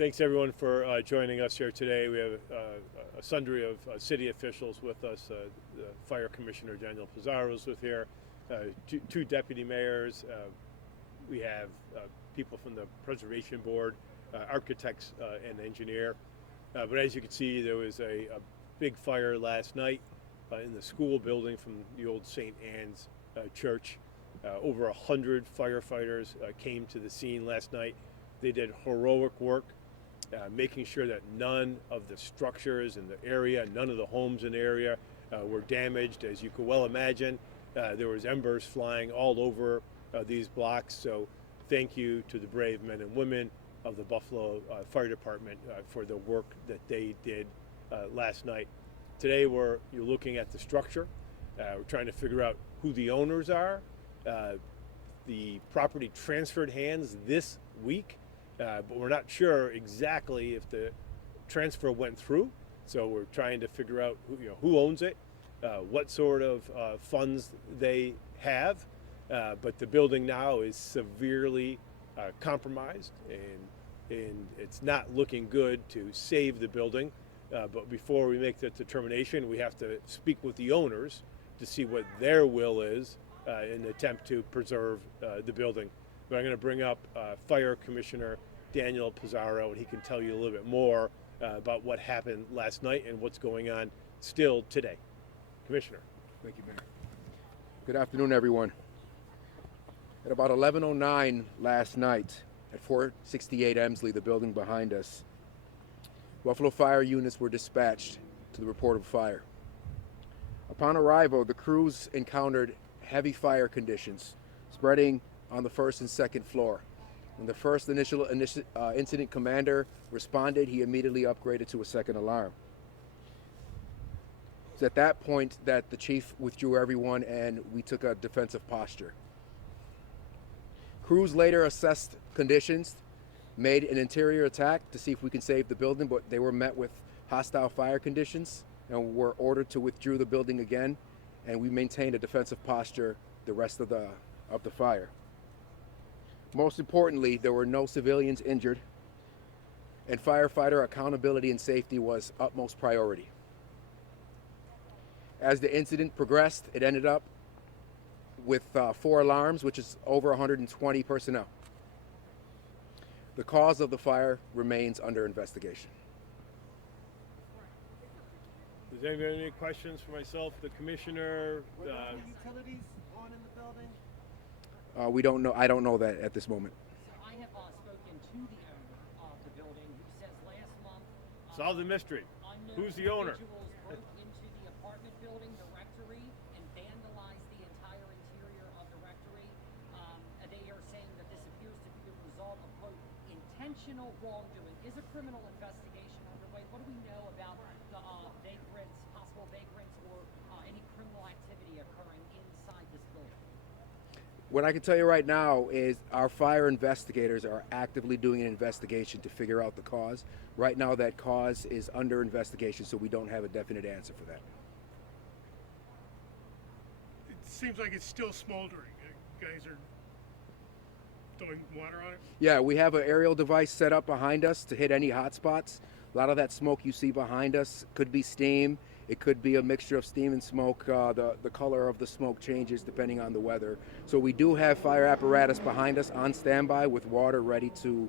Thanks everyone for joining us here today. We have a sundry of city officials with us. The Fire Commissioner Daniel Pizarro is with here, two deputy mayors. We have people from the Preservation Board, architects and engineer. But as you can see, there was a big fire last night in the school building from the old St. Anne's Church. Over 100 firefighters came to the scene last night. They did heroic work, making sure that none of the structures in the area, none of the homes in the area were damaged. As you could well imagine, there was embers flying all over these blocks. So thank you to the brave men and women of the Buffalo Fire Department for the work that they did last night. Today you're looking at the structure. We're trying to figure out who the owners are. The property transferred hands this week, but we're not sure exactly if the transfer went through. So we're trying to figure out who owns it, what sort of funds they have. But the building now is severely compromised, and it's not looking good to save the building. But before we make that determination, we have to speak with the owners to see what their will is in an attempt to preserve the building. But I'm going to bring up Fire Commissioner Daniel Pizarro, and he can tell you a little bit more about what happened last night and what's going on still today. Commissioner. Thank you, Mayor. Good afternoon, everyone. At about 11:09 last night at 468 Emslie, the building behind us, Buffalo fire units were dispatched to the report of fire. Upon arrival, the crews encountered heavy fire conditions spreading on the first and second floor. When the first initial incident commander responded, he immediately upgraded to a second alarm. It's at that point that the chief withdrew everyone and we took a defensive posture. Crews later assessed conditions, made an interior attack to see if we can save the building, but they were met with hostile fire conditions and were ordered to withdraw the building again, and we maintained a defensive posture the rest of the fire. Most importantly, there were no civilians injured, and firefighter accountability and safety was utmost priority. As the incident progressed, it ended up with 4 alarms, which is over 120 personnel. The cause of the fire remains under investigation. Does anybody have any questions for myself, the commissioner? Were there any utilities on in the building? We don't know. I don't know that at this moment. So I have spoken to the owner of the building, who says last month Solve the mystery. Who's the owner? individuals broke into the apartment building, the rectory, and vandalized the entire interior of the rectory. And they are saying that this appears to be the result of, quote, intentional wrongdoing. Is a criminal investigation underway? What do we know about the vagrants, possible vagrants, or any criminal activity occurring inside this building? What I can tell you right now is our fire investigators are actively doing an investigation to figure out the cause. Right now that cause is under investigation, so we don't have a definite answer for that. It seems like it's still smoldering. You guys are throwing water on it? Yeah, we have an aerial device set up behind us to hit any hot spots. A lot of that smoke you see behind us could be steam. It could be a mixture of steam and smoke. The color of the smoke changes depending on the weather. So we do have fire apparatus behind us on standby with water ready to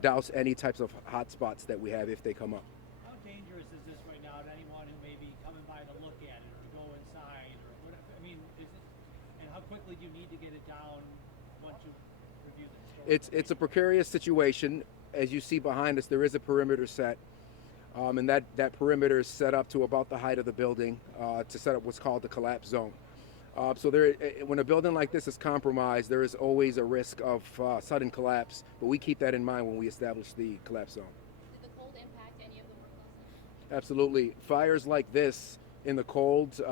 douse any types of hot spots that we have if they come up. How dangerous is this right now to anyone who may be coming by to look at it or go inside or whatever? I mean, and how quickly do you need to get it down once you review this? It's a precarious situation. As you see behind us, there is a perimeter set. And that perimeter is set up to about the height of the building to set up what's called the collapse zone. So when a building like this is compromised, there is always a risk of sudden collapse, but we keep that in mind when we establish the collapse zone. Did the cold impact any of the work last night? Absolutely. Fires like this in the cold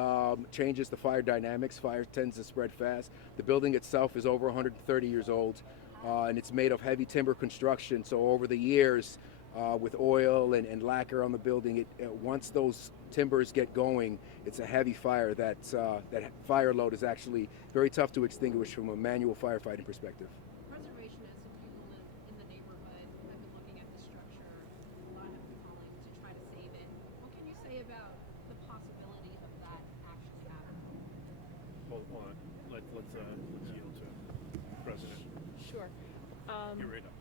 changes the fire dynamics. Fire tends to spread fast. The building itself is over 130 years old, and it's made of heavy timber construction. So over the years, with oil and lacquer on the building, once those timbers get going, it's a heavy fire. That fire load is actually very tough to extinguish from a manual firefighting perspective. Preservation, as some people live in the neighborhood, have been looking at the structure. let's yield to President. Sure. Get right up.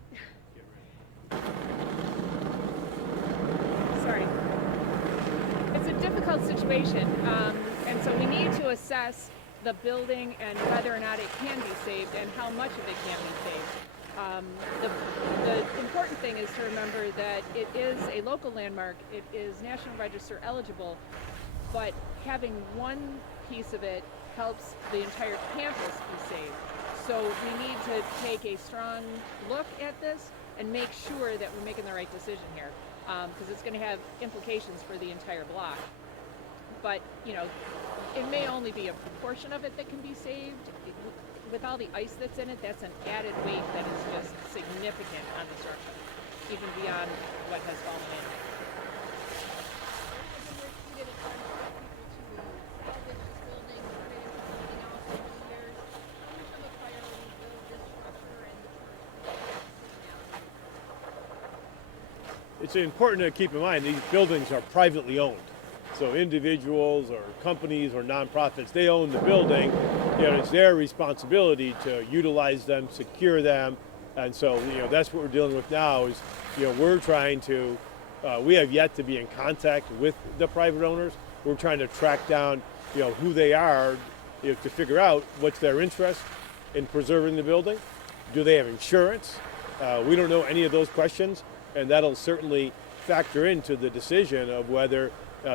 Get right up. Sorry. It's a difficult situation, and so we need to assess the building and whether or not it can be saved and how much of it can be saved. The important thing is to remember that it is a local landmark, it is National Register eligible, but having one piece of it helps the entire campus be saved. So we need to take a strong look at this and make sure that we're making the right decision here, because it's going to have implications for the entire block. But, you know, it may only be a proportion of it that can be saved. With all the ice that's in it, that's an added weight that is just significant on the structure, even beyond what has fallen in. It's important to keep in mind these buildings are privately owned. So individuals or companies or nonprofits, they own the building. You know, it's their responsibility to utilize them, secure them. And so, you know, that's what we're dealing with now is, you know, we're trying to, we have yet to be in contact with the private owners. We're trying to track down, you know, who they are, you know, to figure out what's their interest in preserving the building. Do they have insurance? We don't know any of those questions, and that'll certainly factor into the decision of whether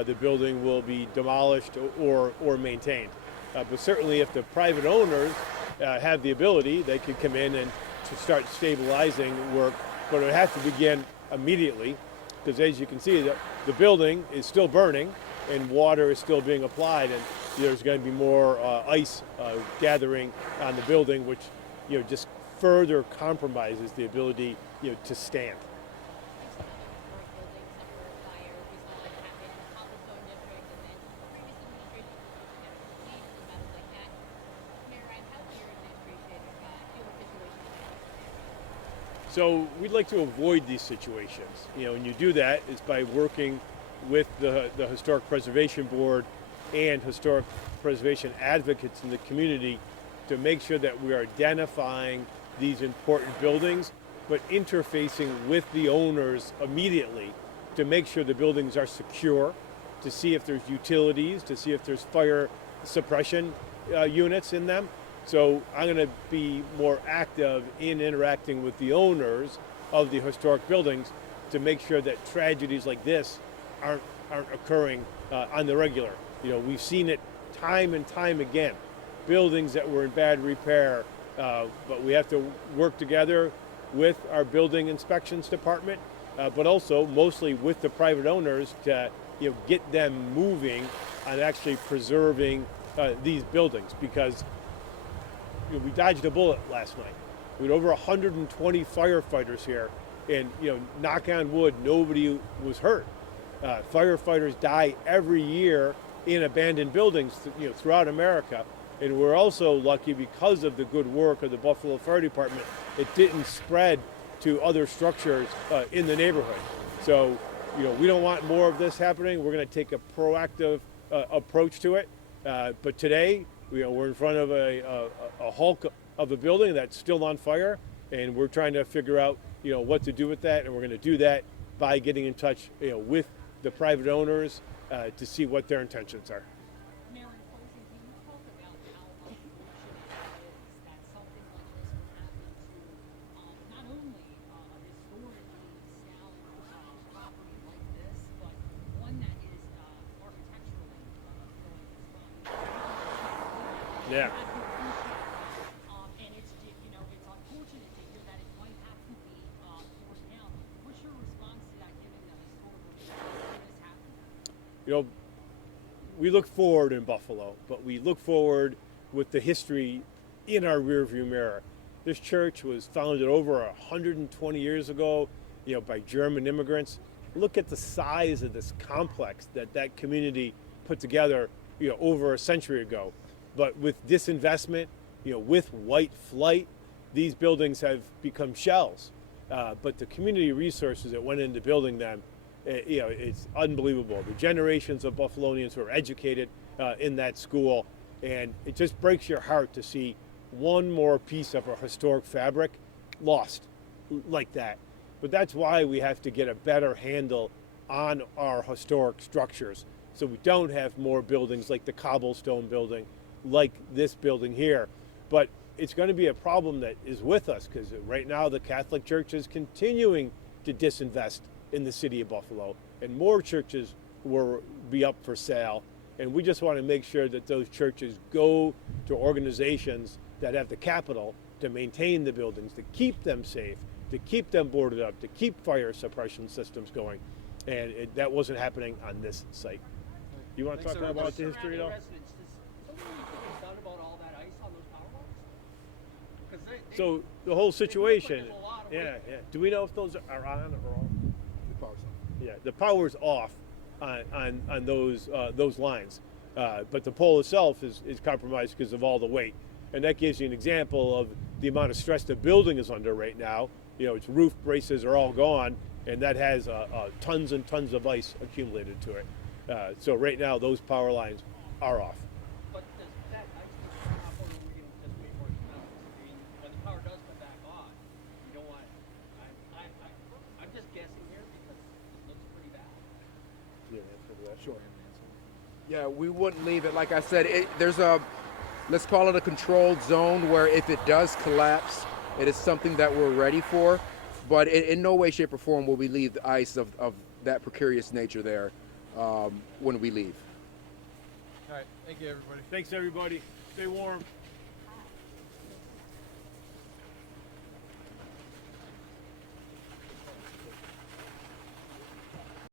the building will be demolished or maintained. But certainly if the private owners have the ability, they could come in and to start stabilizing work, but it would have to begin immediately, because as you can see, the building is still burning and water is still being applied, and there's going to be more ice gathering on the building, which, you know, just further compromises the ability, you know, to stand. So we'd like to avoid these situations. You know, and you do that is by working with the Historic Preservation Board and historic preservation advocates in the community to make sure that we are identifying these important buildings, but interfacing with the owners immediately to make sure the buildings are secure, to see if there's utilities, to see if there's fire suppression units in them. So I'm going to be more active in interacting with the owners of the historic buildings to make sure that tragedies like this aren't occurring on the regular. You know, we've seen it time and time again. Buildings that were in bad repair, but we have to work together with our building inspections department, but also mostly with the private owners to, you know, get them moving on actually preserving these buildings, because we dodged a bullet last night. We had over 120 firefighters here, and, you know, knock on wood, nobody was hurt. Firefighters die every year in abandoned buildings, you know, throughout America, and we're also lucky because of the good work of the Buffalo Fire Department. It didn't spread to other structures in the neighborhood. So, you know, we don't want more of this happening. We're going to take a proactive approach to it. But today, we're in front of a hulk of a building that's still on fire, and we're trying to figure out, you know, what to do with that, and we're going to do that by getting in touch, you know, with the private owners to see what their intentions are. Mayor, in closing, can you talk about how unfortunate it is that something like this would happen to not only a historically sound property like this, but one that is architecturally Yeah. And it's, you know, it's unfortunate to hear that it might have to be torn down. What's your response to that, given the historical this happened? You know, we look forward in Buffalo, but we look forward with the history in our rearview mirror. This church was founded over 120 years ago, you know, by German immigrants. Look at the size of this complex that community put together, you know, over a century ago. But with disinvestment, you know, with white flight, these buildings have become shells. But the community resources that went into building them, you know, it's unbelievable. The generations of Buffalonians who are educated in that school, and it just breaks your heart to see one more piece of our historic fabric lost like that. But that's why we have to get a better handle on our historic structures, so we don't have more buildings like the cobblestone building, like this building here. But it's going to be a problem that is with us, because right now the Catholic Church is continuing to disinvest in the city of Buffalo, and more churches will be up for sale. And we just want to make sure that those churches go to organizations that have the capital to maintain the buildings, to keep them safe, to keep them boarded up, to keep fire suppression systems going. And that wasn't happening on this site. You want to talk about the history at all? Residents, does something need to be done about all that ice on those power lines? 'Cause they- So the whole situation, there's a lot of yeah, weight. yeah. Do we know if those are on or off? The power's off. Yeah, the power's off on those lines, but the pole itself is compromised because of all the weight, and that gives you an example of the amount of stress the building is under right now. You know, its roof braces are all gone, and that has tons and tons of ice accumulated to it. So right now, those power lines are off. But does that ice just come off, or are we gonna just wait for it to melt? I mean, when the power does come back on, you don't want, I'm just guessing here because it looks pretty bad. Sure. Yeah, we wouldn't leave it. Like I said, there's let's call it a controlled zone where if it does collapse, it is something that we're ready for. But in no way, shape, or form will we leave the ice of that precarious nature there when we leave. All right, thank you, everybody. Thanks, everybody. Stay warm.